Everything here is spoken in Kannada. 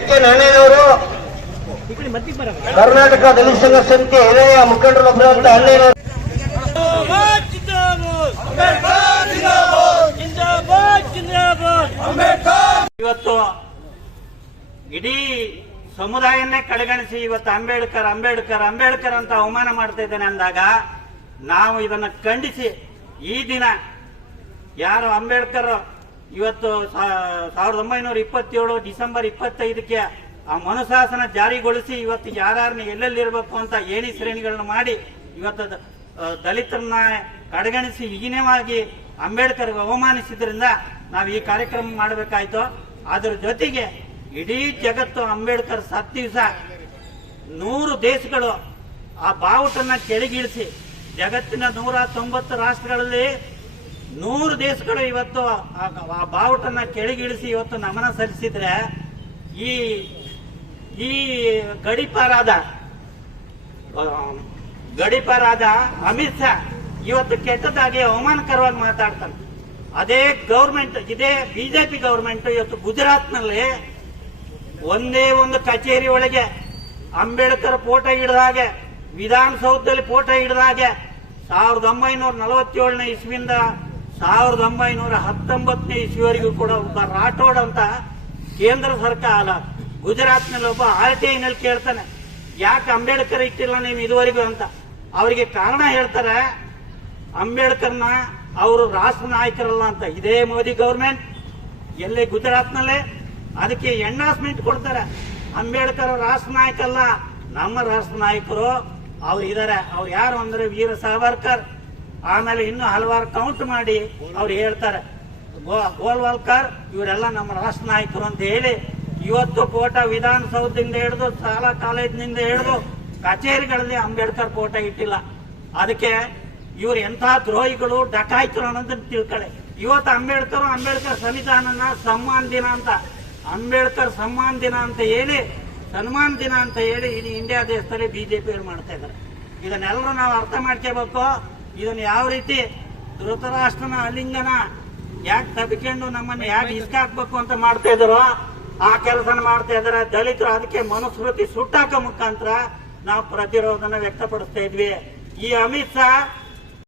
ಕೆ ಕರ್ನಾಟಕ ದಲಿತ ಸಂಘ ಸಮಿತಿ ಹಿರಿಯ ಮುಖಂಡರೊಬ್ಬರಾದ ಇವತ್ತು ಇಡೀ ಸಮುದಾಯನ್ನೇ ಕಡೆಗಣಿಸಿ ಇವತ್ತು ಅಂಬೇಡ್ಕರ್ ಅಂಬೇಡ್ಕರ್ ಅಂಬೇಡ್ಕರ್ ಅಂತ ಅವಮಾನ ಮಾಡ್ತಾ ಇದ್ದಾನೆ ಅಂದಾಗ ನಾವು ಇದನ್ನ ಖಂಡಿಸಿ ಈ ದಿನ ಯಾರು ಅಂಬೇಡ್ಕರ್ ಇವತ್ತು ಸಾವಿರದ ಒಂಬೈನೂರ ಇಪ್ಪತ್ತೇಳು ಡಿಸೆಂಬರ್ ಇಪ್ಪತ್ತೈದಕ್ಕೆ ಆ ಮನುಶಾಸನ ಜಾರಿಗೊಳಿಸಿ ಇವತ್ತು ಯಾರ್ಯಾರನ್ನ ಎಲ್ಲೆಲ್ಲಿರ್ಬೇಕು ಅಂತ ಏಣಿ ಶ್ರೇಣಿಗಳನ್ನ ಮಾಡಿ ಇವತ್ತು ದಲಿತರನ್ನ ಕಡೆಗಣಿಸಿ ಹೀನವಾಗಿ ಅಂಬೇಡ್ಕರ್ ಅವಮಾನಿಸಿದ್ರಿಂದ ನಾವು ಈ ಕಾರ್ಯಕ್ರಮ ಮಾಡಬೇಕಾಯ್ತು. ಅದರ ಜೊತೆಗೆ ಇಡೀ ಜಗತ್ತು ಅಂಬೇಡ್ಕರ್ ಸತ್ತ ದಿವಸ ನೂರು ದೇಶಗಳು ಆ ಬಾವುಟನ್ನ ಕೆಳಗಿಳಿಸಿ ಜಗತ್ತಿನ ನೂರ ತೊಂಬತ್ತು ರಾಷ್ಟ್ರಗಳಲ್ಲಿ ನೂರು ದೇಶಗಳು ಇವತ್ತು ಆ- ಬಾವುಟನ್ನ ಕೆಳಗಿಳಿಸಿ ಇವತ್ತು ನಮನ ಸಲ್ಲಿಸಿದ್ರೆ ಈ ಈ ಗಡಿಪಾರಾದ ಗಡಿಪಾರಾದ ಅಮಿತ್ ಶಾ ಇವತ್ತು ಕೆಟ್ಟದಾಗಿ ಅವಮಾನಕರವಾಗಿ ಮಾತಾಡ್ತಾನೆ. ಅದೇ ಗೌರ್ಮೆಂಟ್, ಇದೇ ಬಿಜೆಪಿ ಗೌರ್ಮೆಂಟ್ ಇವತ್ತು ಗುಜರಾತ್ನಲ್ಲಿ ಒಂದೇ ಒಂದು ಕಚೇರಿ ಒಳಗೆ ಅಂಬೇಡ್ಕರ್ ಫೋಟೋ ಹಿಡಿದ ಹಾಗೆ, ವಿಧಾನಸೌಧದಲ್ಲಿ ಫೋಟೋ ಹಿಡಿದ ಹಾಗೆ ಸಾವಿರದ ಒಂಬೈನೂರ ನಲವತ್ತೇಳನೇ ಇಸ್ವಿಯಿಂದ ಸಾವಿರದ ಒಂಬೈನೂರ ಹತ್ತೊಂಬತ್ತನೇ ಇಸ್ವಿವರೆಗೂ ಕೂಡ ಒಬ್ಬ ರಾಠೋಡ್ ಅಂತ ಕೇಂದ್ರ ಸರ್ಕಾರ ಗುಜರಾತ್ನಲ್ಲಿ ಒಬ್ಬ ಆರ್ ಟಿ ಐನಲ್ಲಿ ಕೇಳ್ತಾನೆ, ಯಾಕೆ ಅಂಬೇಡ್ಕರ್ ಇಟ್ಟಿಲ್ಲ ನೀವು ಇದುವರೆಗೂ ಅಂತ. ಅವರಿಗೆ ಕಾರಣ ಹೇಳ್ತಾರೆ, ಅಂಬೇಡ್ಕರ್ನ ಅವರು ರಾಷ್ಟ್ರ ನಾಯಕರಲ್ಲ ಅಂತ. ಇದೇ ಮೋದಿ ಗೌರ್ಮೆಂಟ್, ಎಲ್ಲಿ ಗುಜರಾತ್ನಲ್ಲೇ, ಅದಕ್ಕೆ ಎಂಡಾಸ್ಮೆಂಟ್ ಕೊಡ್ತಾರೆ. ಅಂಬೇಡ್ಕರ್ ರಾಷ್ಟ್ರ ನಾಯಕ ಅಲ್ಲ ನಮ್ಮ ರಾಷ್ಟ್ರ ನಾಯಕರು ಅವ್ರು ಇದಾರೆ. ಅವ್ರು ಯಾರು ಅಂದ್ರೆ ವೀರ ಸಾವರ್ಕರ್ ಆಮೇಲೆ ಇನ್ನು ಹಲವಾರು ಕೌಂಟ್ ಮಾಡಿ ಅವ್ರು ಹೇಳ್ತಾರೆ ಗೋಲ್ವಾಲ್ಕರ್, ಇವರೆಲ್ಲ ನಮ್ಮ ರಾಷ್ಟ್ರ ನಾಯಕರು ಅಂತ ಹೇಳಿ ಇವತ್ತು ಫೋಟೋ ವಿಧಾನಸೌಧದಿಂದ ಹಿಡಿದು ಶಾಲಾ ಕಾಲೇಜಿನಿಂದ ಹಿಡಿದು ಕಚೇರಿಗಳಲ್ಲಿ ಅಂಬೇಡ್ಕರ್ ಕೋಟ ಇಟ್ಟಿಲ್ಲ. ಅದಕ್ಕೆ ಇವ್ರು ಎಂಥ ದ್ರೋಹಿಗಳು, ಡಕಾಯ್ತರು ಅನ್ನೋದನ್ನ ತಿಳ್ಕೊಳ್ಳಿ. ಇವತ್ತು ಅಂಬೇಡ್ಕರ್ ಅಂಬೇಡ್ಕರ್ ಸಂವಿಧಾನನ ಸಮ್ಮಾನ್ ದಿನ ಅಂತ, ಅಂಬೇಡ್ಕರ್ ಸಮ್ಮಾನ್ ದಿನ ಅಂತ ಹೇಳಿ, ಸನ್ಮಾನ್ ದಿನ ಅಂತ ಹೇಳಿ ಇಡೀ ಇಂಡಿಯಾ ದೇಶದಲ್ಲಿ ಬಿಜೆಪಿ ಅವ್ರು ಮಾಡ್ತಾ ಇದ್ದಾರೆ. ಇದನ್ನೆಲ್ಲರೂ ನಾವು ಅರ್ಥ ಮಾಡ್ಕೋಬೇಕು. ಇದನ್ನ ಯಾವ ರೀತಿ ಧೃತರಾಷ್ಟ್ರನ ಅಲಿಂಗನ ಯಾಕೆ ತಬ್ಕೊಂಡು ನಮ್ಮನ್ನ ಯಾಕೆ ಇಸ್ಕಾಕ್ಬೇಕು ಅಂತ ಮಾಡ್ತಾ ಇದಾರೋ ಆ ಕೆಲಸನ ಮಾಡ್ತಾ ಇದಾರೆ ದಲಿತರು ಅದಕ್ಕೆ ಮನುಸ್ಮೃತಿ ಸುಟ್ಟಾಕ ಮುಖಾಂತರ ನಾವು ಪ್ರತಿರೋಧನ ವ್ಯಕ್ತಪಡಿಸ್ತಾ ಇದ್ವಿ. ಈ ಅಮಿತ್ ಶಾ